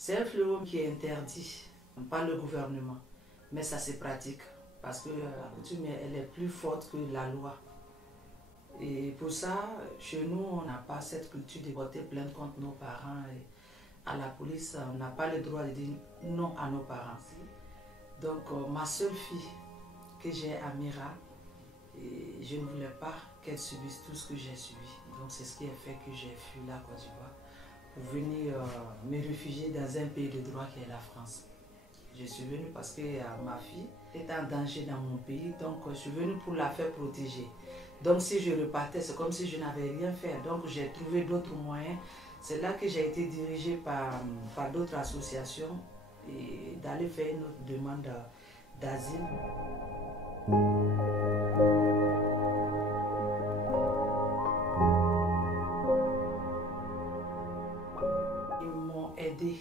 C'est un fléau qui est interdit par le gouvernement, mais ça se pratique parce que la coutume elle est plus forte que la loi. Et pour ça, chez nous, on n'a pas cette culture de porter plainte contre nos parents. Et à la police, on n'a pas le droit de dire non à nos parents. Donc, ma seule fille que j'ai, Amira, et je ne voulais pas qu'elle subisse tout ce que j'ai subi. Donc, c'est ce qui a fait que j'ai fui la Côte d'Ivoire pour venir me réfugier dans un pays de droit qui est la France. Je suis venue parce que ma fille était en danger dans mon pays, donc je suis venue pour la faire protéger. Donc si je repartais, c'est comme si je n'avais rien fait. Donc j'ai trouvé d'autres moyens. C'est là que j'ai été dirigée par d'autres associations et d'aller faire une autre demande d'asile. Ils m'ont aidée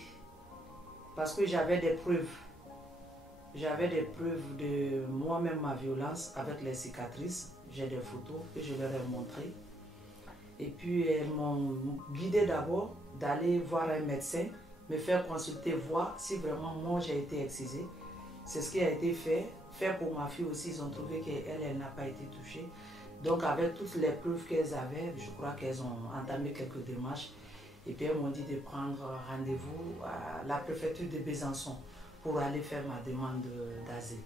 parce que j'avais des preuves. J'avais des preuves de moi-même, ma violence, avec les cicatrices. J'ai des photos que je leur ai montrées. Et puis, elles m'ont guidée d'abord d'aller voir un médecin, me faire consulter, voir si vraiment moi j'ai été excisée. C'est ce qui a été fait. Fait pour ma fille aussi, ils ont trouvé qu'elle, elle n'a pas été touchée. Donc, avec toutes les preuves qu'elles avaient, je crois qu'elles ont entamé quelques démarches. Et puis, elles m'ont dit de prendre rendez-vous à la préfecture de Besançon pour aller faire ma demande d'asile.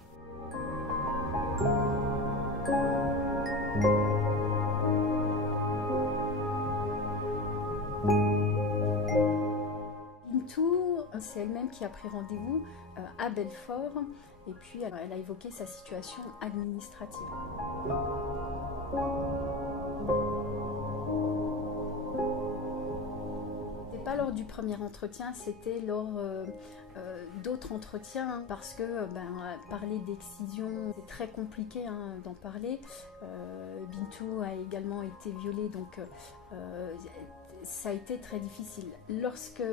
Bintou, c'est elle-même qui a pris rendez-vous à Belfort et puis elle a évoqué sa situation administrative. Pas lors du premier entretien, c'était lors d'autres entretiens, parce que parler d'excision, c'est très compliqué d'en parler. Bintou a également été violée, donc ça a été très difficile. Lorsque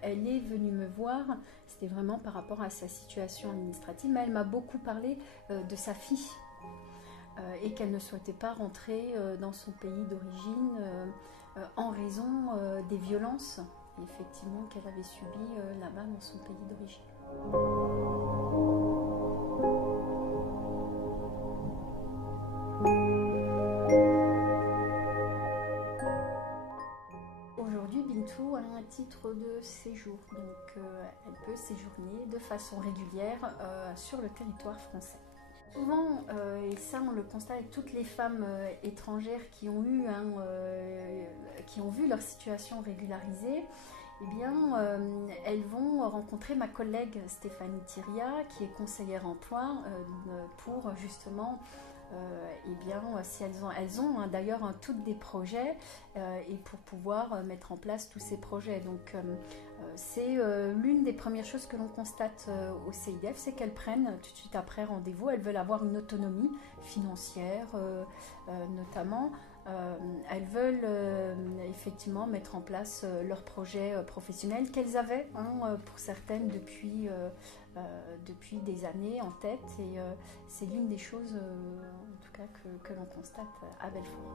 elle est venue me voir, c'était vraiment par rapport à sa situation administrative, mais elle m'a beaucoup parlé de sa fille et qu'elle ne souhaitait pas rentrer dans son pays d'origine en raison des violences effectivement qu'elle avait subies là-bas dans son pays d'origine. Aujourd'hui, Bintou a un titre de séjour, donc elle peut séjourner de façon régulière sur le territoire français. Souvent, et ça on le constate avec toutes les femmes étrangères qui ont vu leur situation régularisée, eh bien, elles vont rencontrer ma collègue Stéphanie Thiria, qui est conseillère emploi, pour justement, eh bien, si elles ont d'ailleurs toutes des projets et pour pouvoir mettre en place tous ces projets. Donc, c'est l'une des premières choses que l'on constate au CIDF, c'est qu'elles prennent tout de suite après rendez-vous. Elles veulent avoir une autonomie financière, notamment. Elles veulent effectivement mettre en place leurs projets professionnels qu'elles avaient, pour certaines depuis des années en tête, et c'est l'une des choses en tout cas que l'on constate à Belfort.